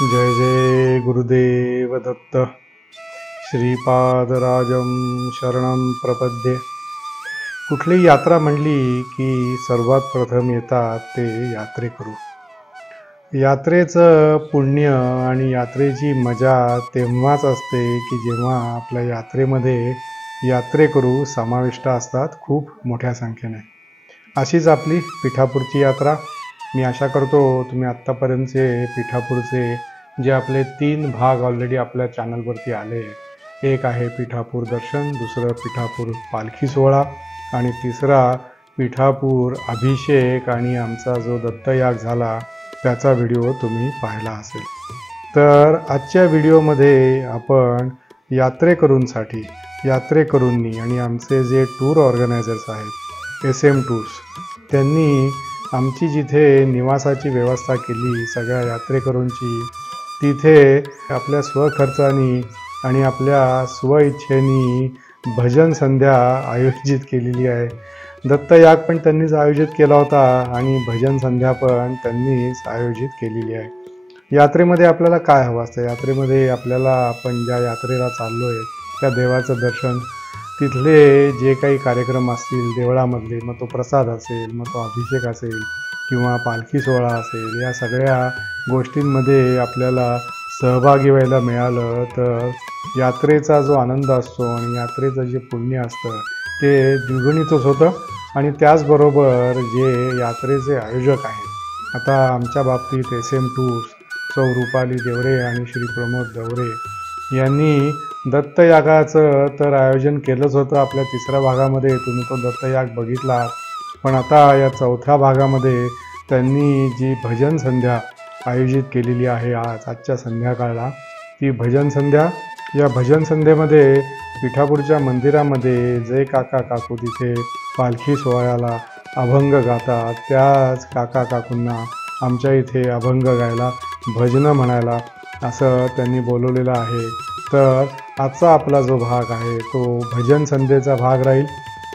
जय जय गुरुदेव दत्त. श्रीपादराजं शरणं प्रपद्ये. कुठलीही यात्रा म्हणली की सर्वात प्रथम येतात ते यात्रेकरू. यात्रेचं पुण्य आणि यात्रेची मजा तेव्हाच असते की जेव्हा आपल्या यात्रेमध्ये यात्रेकरू समाविष्ट असतात खूप मोठ्या संख्येने. अशीच आपली पिठापूरची यात्रा. मी आशा करतो तुम्ही आत्तापर्यंतचे पिठापूरचे जे आपले 3 भाग ऑलरेडी आपल्या चॅनलवरती आले. एक आहे पिठापूर दर्शन, दुसरं पिठापूर पालखी सोहळा आणि तिसरा पिठापूर अभिषेक आणि आमचा जो दत्तयाग झाला त्याचा व्हिडिओ तुम्ही पाहिला असेल. तर आजच्या व्हिडिओमध्ये आपण यात्रेकरूंनी आणि आमचे जे टूर ऑर्गनायझर्स आहेत SM टूर्स, त्यांनी आमची जिथे निवासाची व्यवस्था केली सगळ्या यात्रेकरूंची, तिथे आपल्या स्वखर्चानी आणि आपल्या स्वइच्छेनी भजन संध्या आयोजित केलेली आहे. दत्तयाग पण त्यांनीच आयोजित केला होता आणि भजन संध्या पण त्यांनीच आयोजित केलेली आहे. यात्रेमध्ये आपल्याला काय हवं असतं? यात्रेमध्ये आपल्याला आपण ज्या यात्रेला चाललो आहे त्या देवाचं दर्शन, तिथले जे काही कार्यक्रम असतील देवळामधले, मग तो प्रसाद असेल, मग तो अभिषेक असेल किंवा पालखी सोहळा असेल, या सगळ्या गोष्टींमध्ये आपल्याला सहभागी व्हायला मिळालं तर यात्रेचा जो आनंद असतो आणि यात्रेचं जे पुण्य असतं ते द्विगुणितच होतं. आणि त्याचबरोबर जे यात्रेचे आयोजक आहेत, आता आमच्या बाबतीत SM टूर्स, सौ रुपाली देवरे आणि श्री प्रमोद दवरे यांनी दत्तयागाचं तर आयोजन केलंच होतं. आपल्या 3ऱ्या भागामध्ये तुम्ही तो दत्तयाग बघितला. पण आता या 4थ्या भागामध्ये त्यांनी जी भजन संध्या आयोजित केलेली आहे आजच्या संध्याकाळला, ती भजन संध्या, या भजन संध्येमध्ये पिठापूरच्या मंदिरामध्ये जे काका काकू तिथे पालखी सोहळ्याला अभंग गातात, त्याच काका काकूंना आमच्या इथे अभंग गायला, भजनं म्हणायला असं त्यांनी बोलवलेलं आहे. तर आजचा आपला जो भाग आहे तो भजन संध्येचा भाग राहील.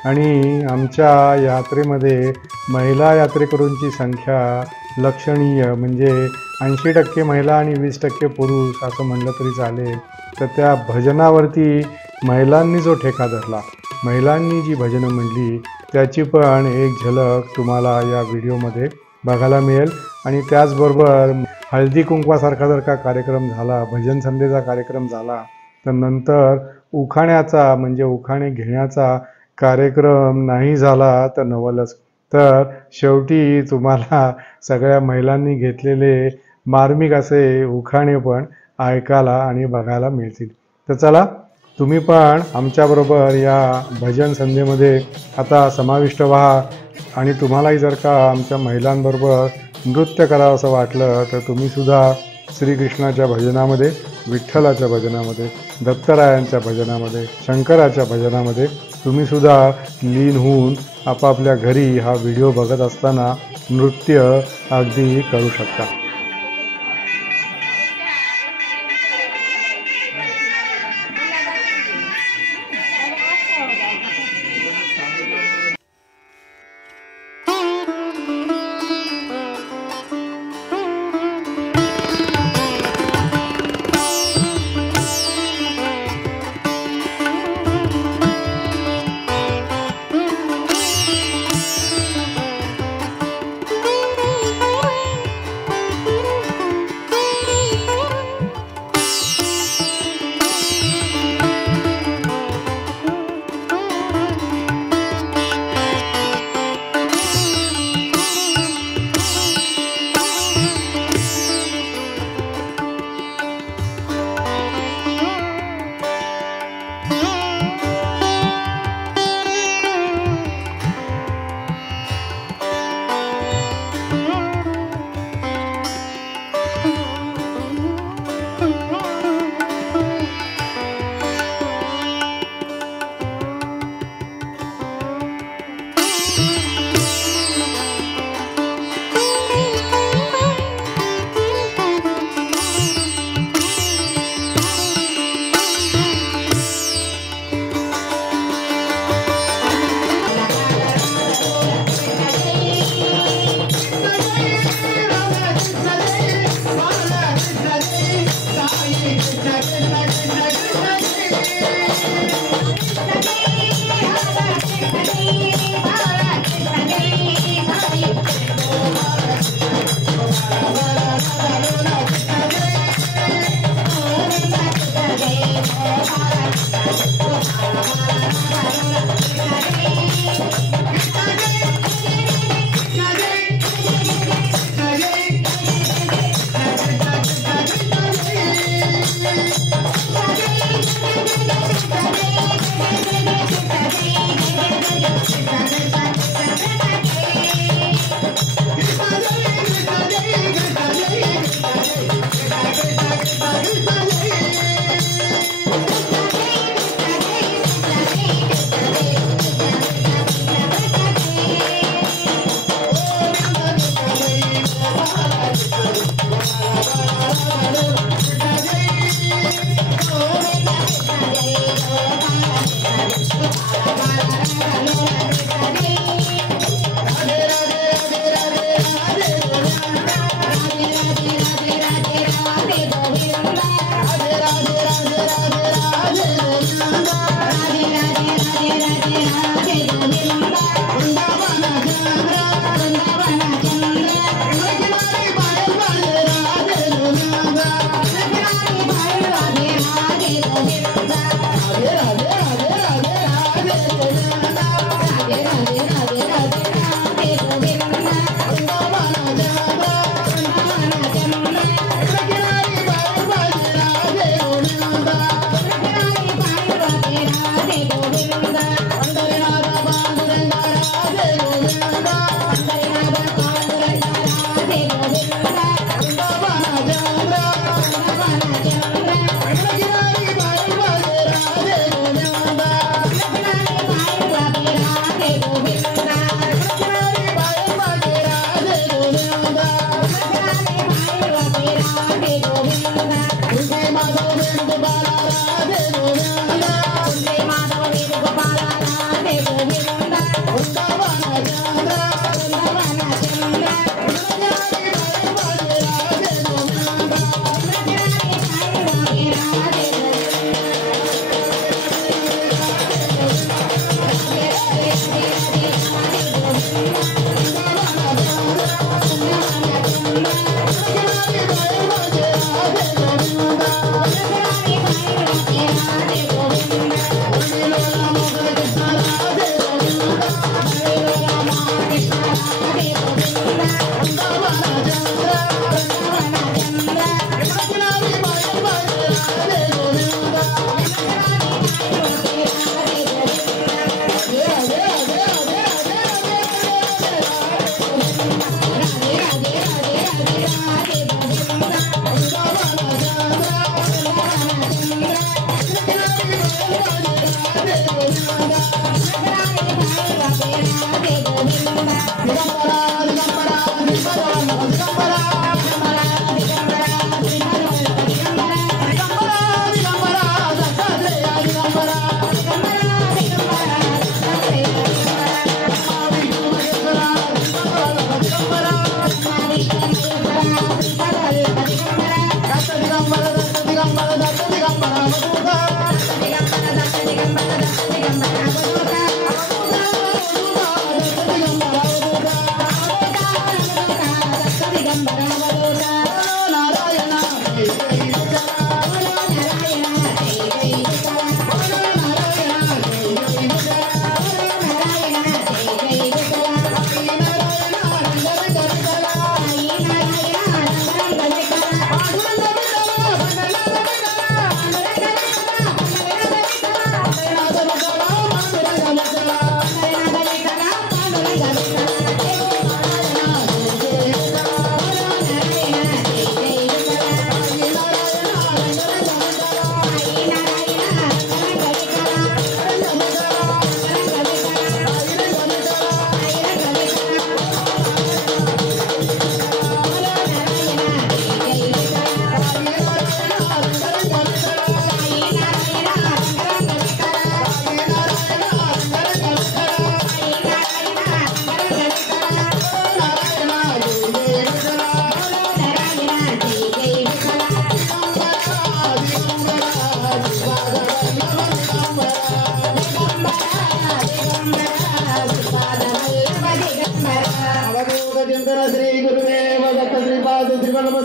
आणि आमच्या यात्रेमध्ये महिला यात्रेकरूंची संख्या लक्षणीय, म्हणजे 80% महिला आणि 20% पुरुष असं म्हणलं तरी चालेल. तर त्या भजनावरती महिलांनी जो ठेका धरला, महिलांनी जी भजनं म्हणली त्याची पण एक झलक तुम्हाला या व्हिडिओमध्ये बघायला मिळेल. आणि त्याचबरोबर हळदी कुंकवासारखा जर का कार्यक्रम झाला, भजन संध्येचा कार्यक्रम झाला, तर नंतर उखाण्याचा म्हणजे उखाणे घेण्याचा कार्यक्रम नाही झाला तर नवलच. तर शेवटी तुम्हाला सगळ्या महिलांनी घेतलेले मार्मिक असे उखाणे पण ऐकायला आणि बघायला मिळतील. तर चला, तुम्ही पण आमच्याबरोबर या भजन संध्येमध्ये आता समाविष्ट व्हा. आणि तुम्हालाही जर का आमच्या महिलांबरोबर नृत्य करावं असं वाटलं तर तुम्हीसुद्धा श्रीकृष्णाच्या भजनामध्ये, विठ्ठलाच्या भजनामध्ये, दत्तरायांच्या भजनामध्ये, शंकराच्या भजनामध्ये तुम्हीसुद्धा लीन होऊन आपापल्या घरी हा व्हिडिओ बघत असताना नृत्य अगदी करू शकता.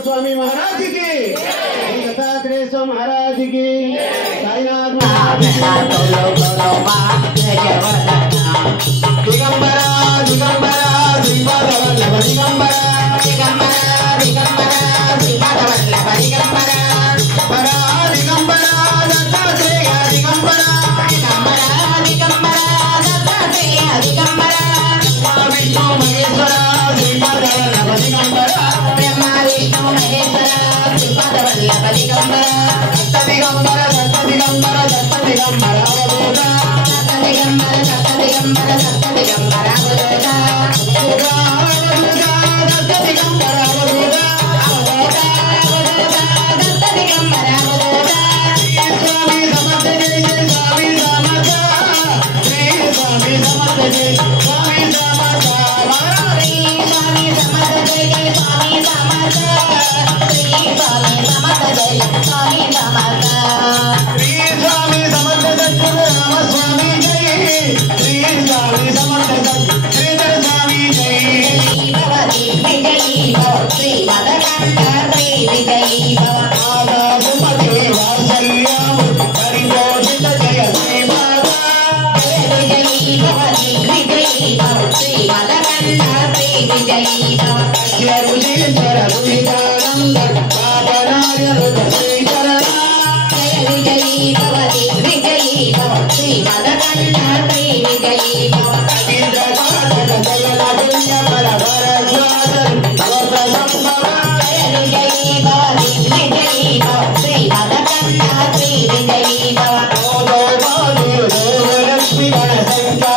स्वामी महाराज की, दत्तात्रेय महाराज की, साईनाथ दिगंबरा दिगंबरा श्रीपाद वल्लभ दिगंबरा दिगंबरा दिगंबरा श्रीपाद वल्लभ दिगंबरा परा दिगंबरा दत्तात्रेय दिगंबरा दिगंबरा दिगंबरा दत्तात्रेय दिगंबरा विष्णु महेश्वरा श्रीपाद वल्लभ दिगंबरा ब्रह्मा विष्णु महेश्वरा श्रीपाद वल्लभ दिगंबरा दत्त दिगंबरा दत्त दिगंबरा दत्त दिगंबरा अवधूता दत्त दिगंबरा दत्त दिगंबरा दत्त दिगंबरा अवधूता अवधूता दत्त दिगंबरा अवधूता अवधूता अवधूता दत्त दिगंबरा अवधूता स्वामी समर्थ जय जय स्वामी समर्थ श्री स्वामी समर्थ जय स्वामी समर्थ स्वामी समर्थ जय जय स्वामी समर्थ श्री स्वामी समर्थ जय स्वामी समर्थ श्री स्वामी समर्थ सद्गुरु राम स्वामी जय श्री स्वामी समर्थ सद्गुरु स्वामी जय भवति विजयी भव श्री मदकंठ श्री विजयी भव आदासुमते वात्सल्यं परिपोषित जय श्री माता जय विजयी भवति विजयी भव श्री मदकंठ श्री विजयी भव ऋषीश्वर ऋषितानंद पापनार्य श्री चरण जय विजयी भवति विजयी भव श्री मदकंठ श्री विजयी भव इंद्रपाटक जलपुण्य परवरद्वादन भवसंभव जय विजयी भवति विजयी भव श्री मदकंठ श्री विजयी भव ओदो बालु लक्ष्मी गणसंख्या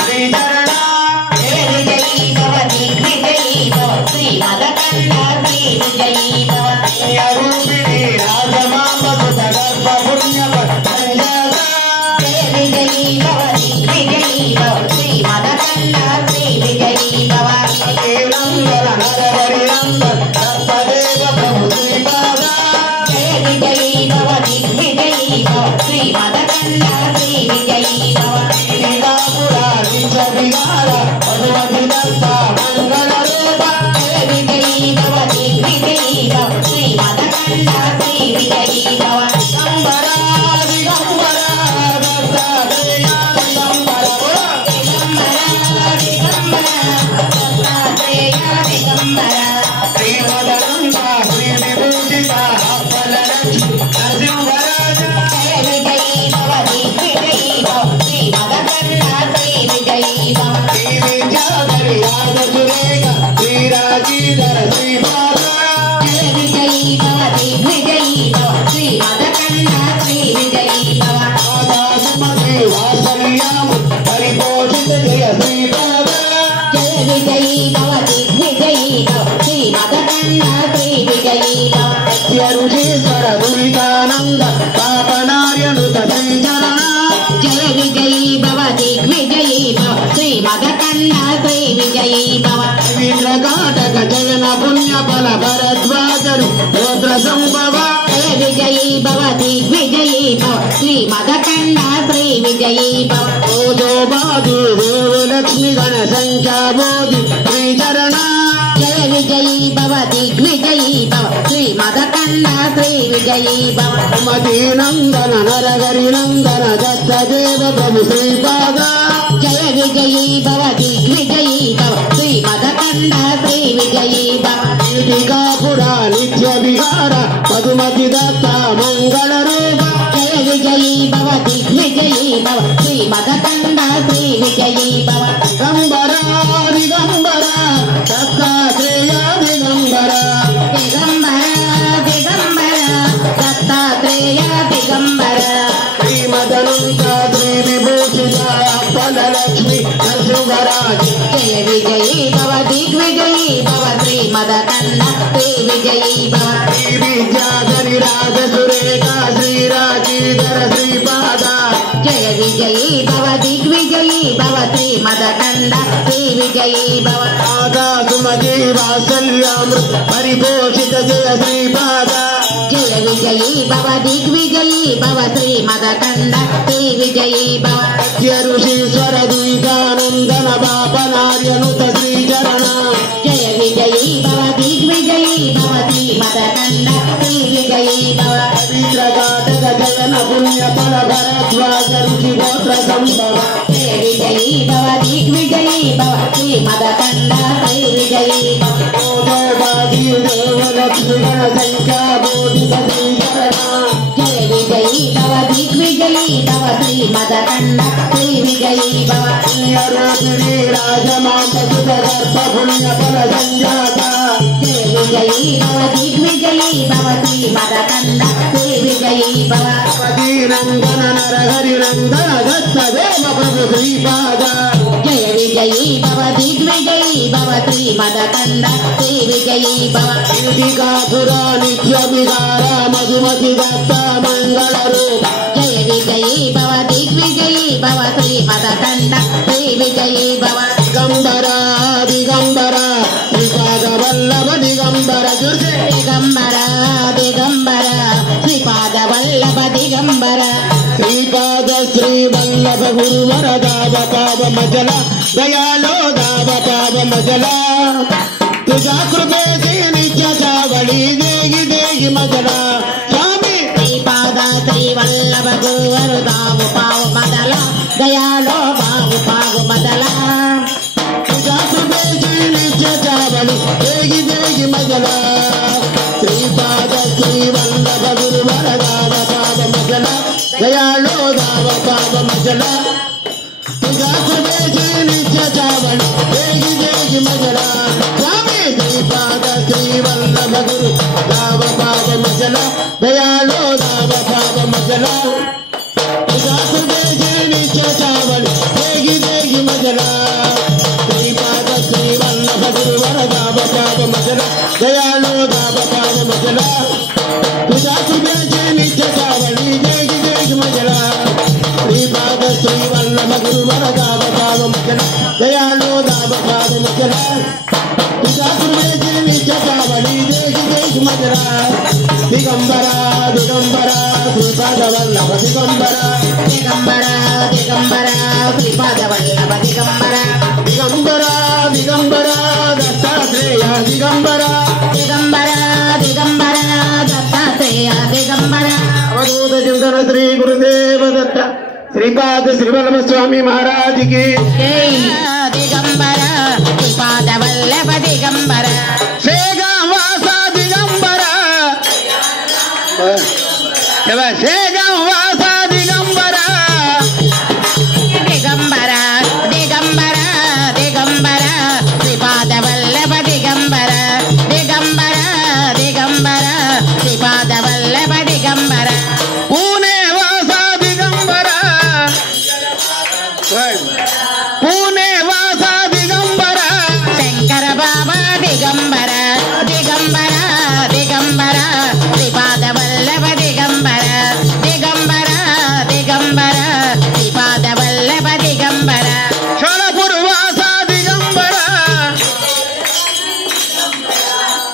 श्री चरण जय विजयी भवति विजयी भव श्री मदकंठ श्री विजयी भव रूपिणी राजमाम सुतगर्भ पुण्य विजयी भव दिग्विजयी भव श्रीमदकण्ड श्रीविजयी भव ऋषीश्वर दुरितानंद पापनार्यनुत श्रीचरण जय विजयी भव दिग्विजयी भव श्रीमदकण्ड श्रीविजयी भव विद्रकाटक जयन पुण्यफल भरद्वाजरु गोत्र संभव जय विजयी भव दिग्विजयी भव श्रीमदकण्ड श्रीविजयी भव ओजो बाजु देवलक्ष्मी गण संख्या बोधि श्रीचरण जय विजयी भव दिग्विजयी भव श्रीमदकण्ड श्रीविजयी भव मती नंदन नरहरि नंदन दत्त देव प्रभु श्रीपाद जय विजयी भव दिग्विजयी भव श्रीमदकण्ड श्रीविजयी भव टीकापुरा नित्य विहार मधुमति दत्त मंगल रूप जय विजयी भव दिग्विजयी भव श्रीमदकण्ड श्रीविजयी भव दिगंबरा दिगंबरा दत्तात्रेय दिगंबरा दिगंबरा दिगंबरा दत्तात्रेय दिगंबरा श्रीमदनंत श्रीविभूषित फललक्ष्मी नरसिंहराज जय विजयी भव दिग्विजयी भव श्रीमदकण्ड श्रीविजयी भव श्री विद्याधरी राज सुरेखा श्रीराजीधर श्रीपाद जय विजयी भव दिग्विजयी भव श्रीमदकण्ड श्रीविजयी भव राधा सुमति वात्सल्यामृत परिपोषित जय श्रीपाद जय विजयी भव दिग्विजयी भव श्रीमदकण्ड श्रीविजयी भव सत्य ऋषीश्वर द्विजानंदन बापनार्यनुत श्रीचरण जय विजयी भव दिग्विजयी भव श्रीमदकण्ड श्रीविजयी भव पवित्रकाटक जयन पुण्यफल भरद्वाज ऋषि गोत्र संभव जय विजयी भव दिग्विजयी भव श्रीमदकण्ड श्रीविजयी भव ओजोबाधी देवलक्ष्मी गण संख्या बोधित श्रीचरण जय विजयी भव दिग्विजयी भव श्रीमदकण्ड श्रीविजयी भव पुण्यरूपिणी राजमातसुत गर्भ पुण्यफल संजाता जय विजयी भव दिग्विजयी भव श्रीमदकण्ड श्रीविजयी भव पतिनंदन नरहरि नंदन दत्त देव प्रभु श्रीपाद जय विजयी भव दिग्विजयी भव श्रीमदकण्ड श्रीविजयी भव टीकापुरा नित्य विहार मधुमति दत्त मंगल रूप जय विजयी भव दिग्विजयी भव श्रीमदकण्ड श्रीविजयी भव दिगंबरा दिगंबरा श्रीपाद वल्लभ दिगंबर दुर्गे दिगंबरा दिगंबरा श्रीपाद वल्लभ दिगंबरा श्रीपाद श्री वल्लभ गुरुवर दाव पाव मजल दयालो दाव पाव मजल तुझा कृपेची नित्य चावडी देगी देगी मजला स्वामी श्रीपाद श्रीवल्लभ गुरुवर दाव पाव मदला दयालो भाव पाव मदला तुझा कृपेची नित्य चावडी देगी देगी मजला श्रीपाद श्री वल्लभ गुरुवर दाव पाव मजल दयालो दाव पाव मजल तुझा कृपेची नित्य चावडी देगी देगी मजला स्वामी श्रीपाद श्री वल्लभ गुरु दाव पाव मजल दयालो दाव पाव मजल तुझा कृपेची नित्य चावडी देगी देगी मजला श्रीपाद श्री वल्लभ गुरुवर दाव पाव मजल दयालो दाव पाव मजल तुझा कृपेची नित्य चावडी देगी देगी मजला श्रीपाद श्री वल्लभ गुरुवर दाव पाव मजल दयालो दाव पाव मजल तुझा कृपेची नित्य चावडी देगी देगी मजला दिगंबरा दिगंबरा श्रीपाद वल्लभ दिगंबरा दिगंबरा दिगंबरा श्रीपाद वल्लभ दिगंबरा दिगंबरा दिगंबरा दत्तात्रेय दिगंबरा दिगंबरा दिगंबरा दत्तात्रेय दिगंबरा अवधूत चिंतन श्री गुरुदेव दत्त श्रीपाद श्रीवल्लभ स्वामी महाराज की जय दिगंबरा श्रीपाद वल्लभ दिगंबरा शेगाव वासा दिगंबरा शेगाव वासा दिगंबरा दिगंबरा दिगंबरा दिगंबरा श्रीपाद वल्लभ दिगंबरा दिगंबरा दिगंबरा श्रीपाद वल्लभ दिगंबरा पुणे वासा दिगंबरा पुणे वासा Digambara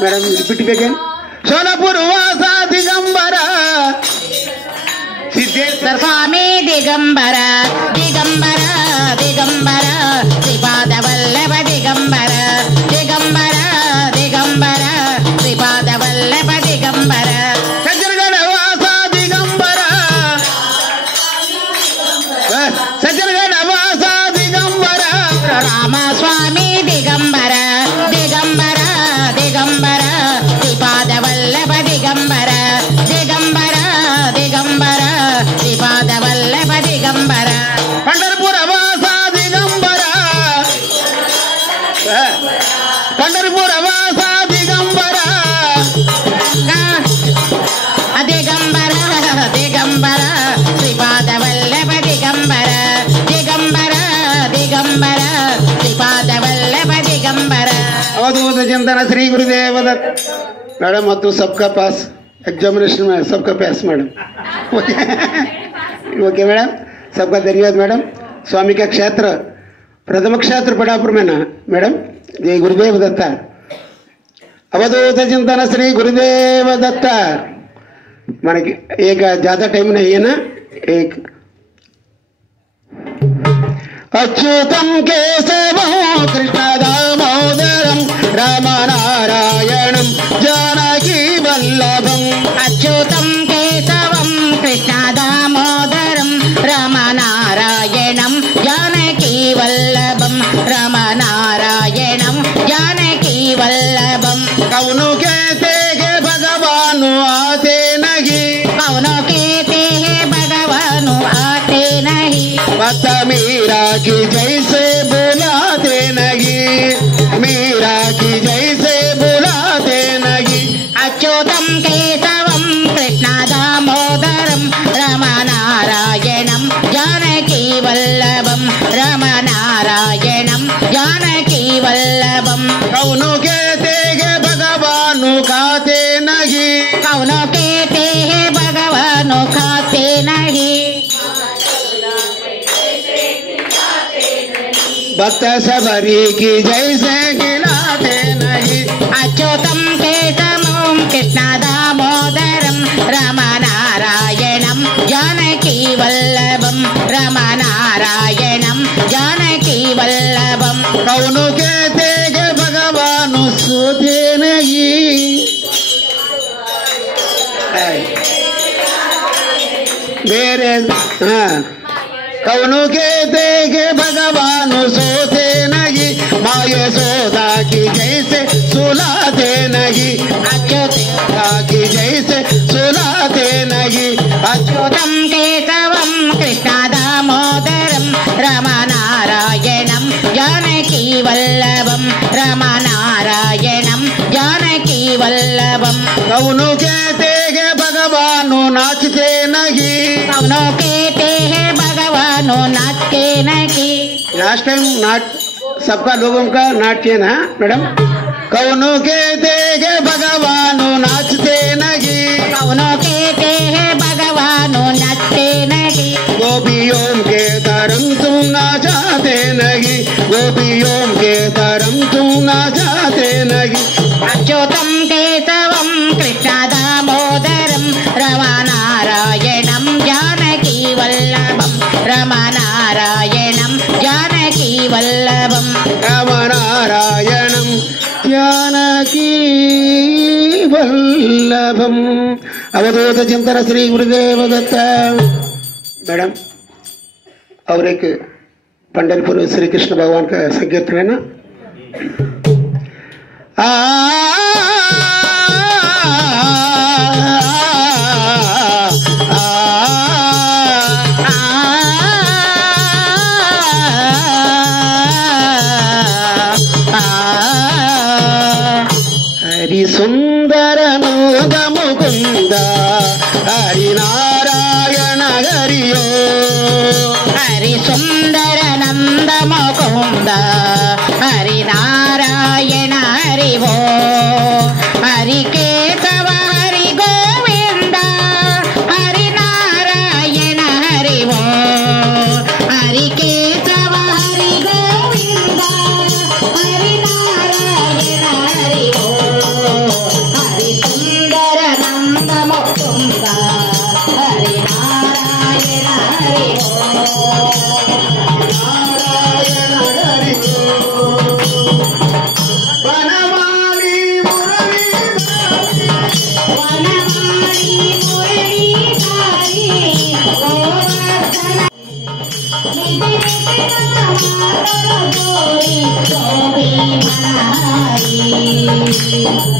madam repeat began Solapur वासा दिगंबर सिद्धेश्वर स्वामी दिगंबर दिगंबर दिगंबर श्रीपाद वल्लभ दिगंबर दिगंबर दिगंबर श्रीपाद वल्लभ दिगंबर सज्जनगड वासा दिगंबर सज्जनगड वासा दिगंबर रामस्वामी दिगंबर दिगंबर दिगंबर श्रीपाद वल्लभ दिगंबर दिगंबर दिगंबर श्रीपाद वल्लभ दिगंबर पंढरपूर वासा दिगंबर पंढरपूर वासा दिगंबर दिगंबर दिगंबर श्रीपाद वल्लभ दिगंबर दिगंबर दिगंबर श्रीपाद वल्लभ दिगंबर अवधूत चिंतन श्री गुरुदेव दत्त मैडम ಮತ್ತು सबका पास एग्जामिनेशन में सबका पास मैडम ओके मैडम सबका धन्यवाद मैडम स्वामी का क्षेत्र प्रथम क्षेत्र पटापुर में ना मैडम जय गुरुदेव दत्ता अवधूत चिंतन श्री गुरुदेव दत्ता मन की एक ज़्यादा टाइम नहीं है ना एक अच्युतं केशवं कृष्ण दामोदरं रामनारायणं जानकी वल्लभम् अच्युतं केशवं कृष्ण दामोदरं रामनारायणं जानकी वल्लभं रामनारायणं जानकी वल्लभं कौनो कहते हैं भगवान आते नहीं कौनो कहते हैं भगवान आते नहीं भक्त मीरा की जैसे बुलाते नहीं मीरा की जैसे बुलाते नहीं अच्युतं केशवं कृष्ण दामोदरं रामनारायणं जानकी वल्लभं रामनारायणं जानकी वल्लभं कौनो कहते हैं भगवान खाते नहीं कौनो कहते हैं भगवान खाते नहीं भक्त सबरी की जैसे खिलाते नहीं अच्युतं केशवं कृष्ण दामोदरं रामनारायणं जानकी वल्लभं रामनारायणं जानकी वल्लभं कौनो कहते हैं भगवान सोते नहीं मेरे हाँ कौनो कहते हैं भगवान सोते नहीं माये सोदा की जैसे सुलाते नहीं अच्युतं की जैसे सुलाते नहीं अच्युतं केशवं कृष्ण दामोदरं रामनारायणं जानकी वल्लभं रामनारायणं जानकी वल्लभं कौनो कहते हैं भगवान नाचते नहीं कौनो कहते हैं भगवान नाचते नहीं लास्ट टाइम नाट सबका लोगों का नाट्य ना मैडम कौनो कहते हैं भगवान नाचते नहीं कौनो कहते हैं भगवान नाचते नहीं गोपियों के तरम तुम नाचाते नहीं गोपियों के तरम तुम नाचाते नहीं अच्युतं केशवं कृष्ण दामोदरं रामनारायणं जानकी वल्लभं रामनारायणं जानकी वल्लभं रामनारायणं जानकी वल्लभम् अवधूत चिंतन श्री गुरुदेव दत्त मैडम और एक पंढरपुर श्री कृष्ण भगवान का संकीर्तन है ना हरि सुंदर नोद मुकुंद हरि नारायण हरियो हरि सुंदर नंद मुकुंद हरि नारायण हरि वो हरि केशव हरि गोविंद हरि नारायण हरि वो हरि केशव हरि गोविंद हरि नारायण हरि वो Thank you.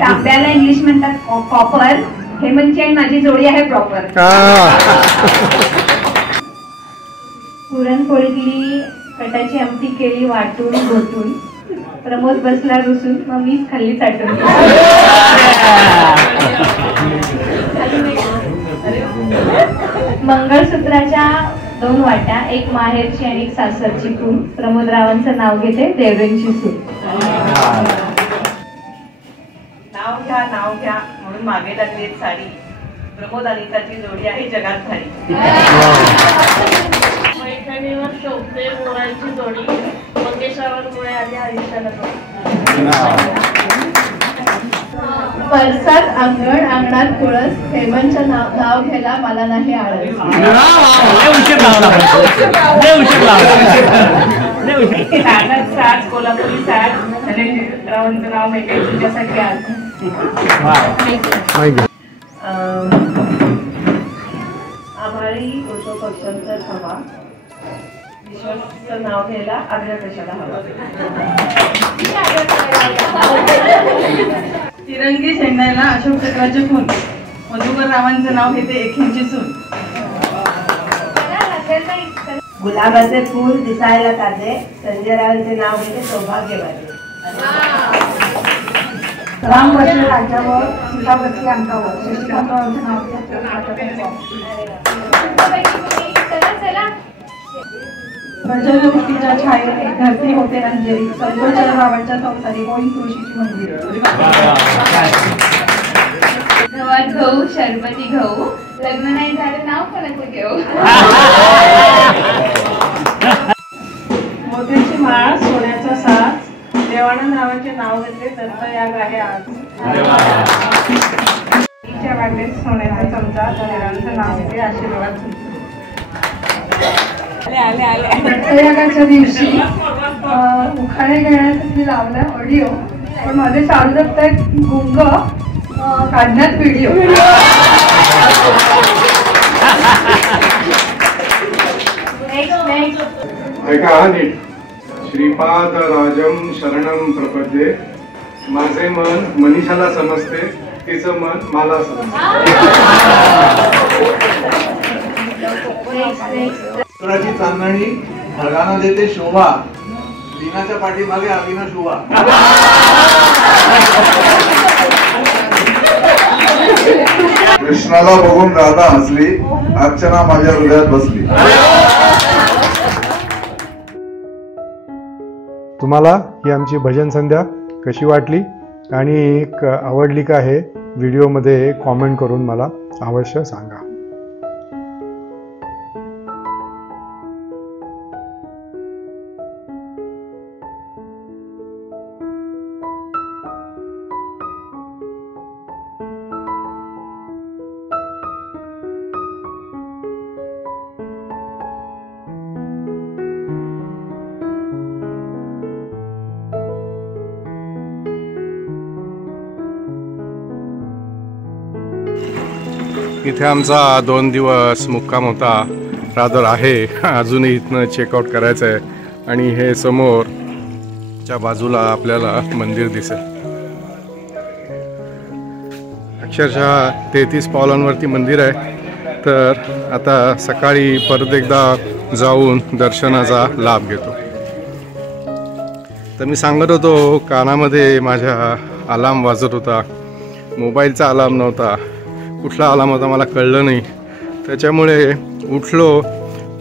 तांब्याला इंग्लिश म्हणतात कॉपर. हेमंतची आणि माझी जोडी आहे प्रॉपर. पुरणपोळीतली कटाची आमटी केली वाटून घोटून. प्रमोद बसला रुसून मग मीच खाल्ली चाटून. मंगळसूत्राच्या 2 वाट्या, एक माहेरची आणि एक सासरची खून. प्रमोद रावांचं नाव घेते देवरेंची सून. नाव घ्या म्हणून मागे लागली एक साडी. प्रमोद अनिताची जोडी आहे जगात भारी. मैत्रिणीवर शोभते मोरांची जोडी. मंगेशावरमुळे आली आयुष्याला. परसात अंगण अंगणात तुळस. हेमंतचं नाव घ्यायला मला नाही आळस. साज कोल्हापुरी साज. रावांचं नाव माहिती तुझ्यासाठी आज. आभाळी उठो पक्षांचा हवा. विश्वासाचं नाव घ्यायला आग्रह कशाला हवा. तिरंगी झेंड्याला अशोक चक्राचे खून. मधुकर रावांचं नाव घेते एकींची सून. गुलाबाचे फूल दिसायला ताजे. संजय रावांचे नाव घेते सौभाग्यवादी. राम बसले राज्यावर. सीता बसली अंकावर. शशिकांतरावांचे नाव घेते प्रजलवृत्तीच्या छायेत धरती होते अंजली. संतोषराव रावांच्या संसारी होईन तुळशीची मंदिर. गव्हात गहू शरबती गहू. लग्न नाही झालं नाव कोणाचं घेऊ. मोत्याची माळ सोन्याचा साज. देवानंद रावांचे नाव घेतले तर या गाड्या आज. वाटेत सोन्याचा चमचा. देवांचं नाव घेते आशीर्वाद. दत्तयागाच्या दिवशी उखाणे घेण्यासाठी लावला ऑडिओ. पण मध्ये चालू दत्त गुंग काढण्यात व्हिडिओ. ऐका हा नीट. श्रीपाद राजम शरणम प्रपद्ये. माझे मन मनीषाला समजते. तिचं मन मला समजते. चांदणी ढगांना देते शोभा. लीनाच्या पाठीमागे आली ना शोभा. कृष्णाला बघून राधा हसली. अर्चना माझ्या हृदयात बसली. तुम्हाला ही आमची भजन संध्या कशी वाटली आणि आवडली का हे व्हिडिओमध्ये कॉमेंट करून मला अवश्य सांगा. इथे आमचा 2 दिवस मुक्काम होता. रादर आहे अजूनही इथनं चेकआउट करायचं आहे. आणि हे समोरच्या बाजूला आपल्याला मंदिर दिसेल. अक्षरशः 33 पावलांवरती मंदिर आहे. तर आता सकाळी परत एकदा जाऊन दर्शनाचा लाभ घेतो. तर मी सांगत होतो कानामध्ये माझ्या अलार्म वाजत होता. मोबाईलचा अलार्म नव्हता. कुठला अलार्म होता मला कळलं नाही. त्याच्यामुळे उठलो,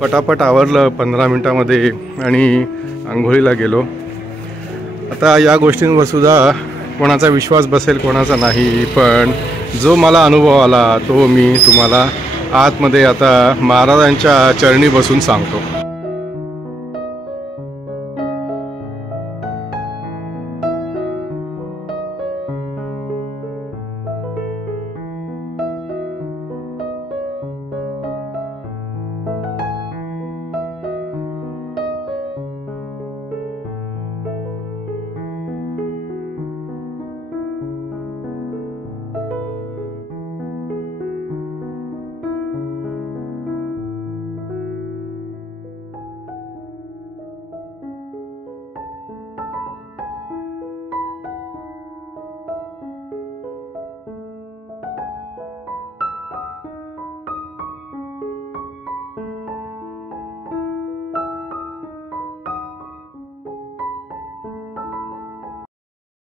पटापट आवरलं 15 मिनटामध्ये आणि आंघोळीला गेलो. आता या गोष्टींवर सुद्धा कोणाचा विश्वास बसेल कोणाचा नाही, पण जो मला अनुभव आला तो मी तुम्हाला आतमध्ये आता महाराजांच्या चरणी बसून सांगतो.